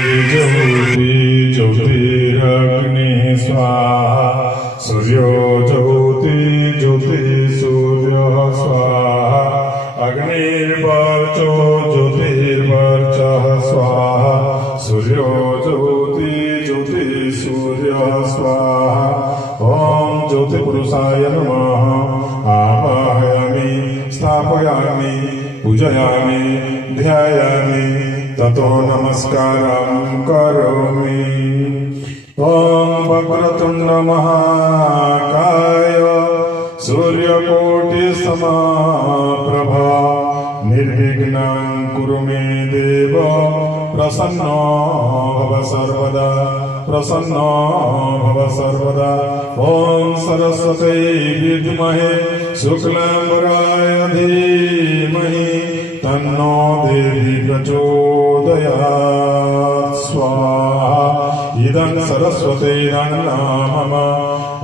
ज्योति ज्योतिरग्नि स्वाहा सूर्यो ज्योति ज्योति सूर्य स्वाहा अग्निर्वर्चो ज्योतिर्वर्चः स्वाहा सूर्यो ज्योति ज्योति सूर्य स्वाहा ओम ज्योतिपुरुषाय नमः आवाहयामि स्थापयामि पूजयामि ध्यायामि ततो नमस्कारं करोमि। ओम वक्रतुंड महाकाय सूर्यकोटि समप्रभा निर्विघ्नं कुरु मे देव प्रसन्नो भव सर्वदा प्रसन्नो भव सर्वदा। ओम सरस्वती विद्महे शुक्लांबराय धीमहि तन्नो देवी प्रचोदयात् स्वाहा इदं सरस्वती नमः।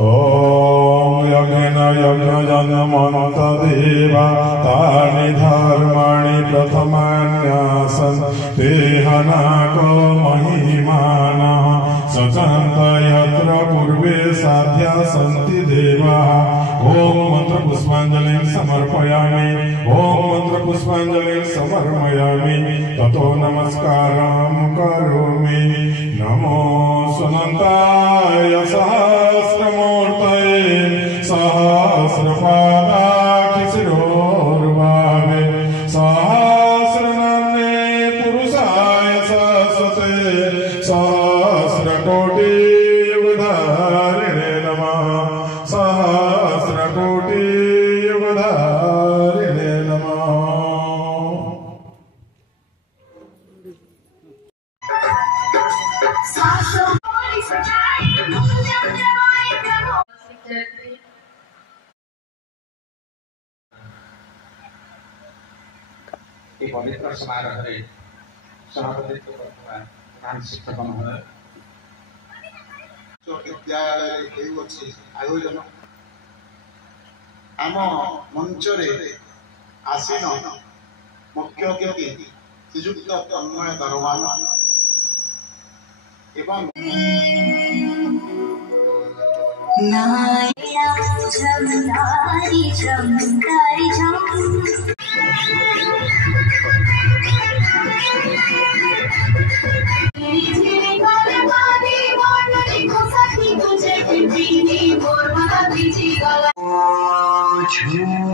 ओम यज्ञेन यज्ञजन्मन्तदेवा तानि धर्माणि प्रथमान्यासन् तेहनाको महिमानः सचन्त यत्र पूर्वे साध्या सन्ति देवाः। ओम मंत्र पुष्पांजलिं समर्पयामि ओम मंत्र पुष्पांजलिं समर्पयामि ततो नमस्कारं करोमि। नमो सुनन्ताय सहस्रमूर्तये सहस्रपादाक्षिशिरोर्भावे सहस्रनाम्ने पुरुषाय सरस्वते सहस्रकोटि युगधारिणे नमः सहस्रकोटि युगधारिणे नमः। पवित्र समारोह सभापतित्व प्रधान शिक्षक महोदय विद्यालय आयोजन आम मंचरे आसीन मुख्य अतिथि श्रीयुक्त तन्मय दरवान एवं झूम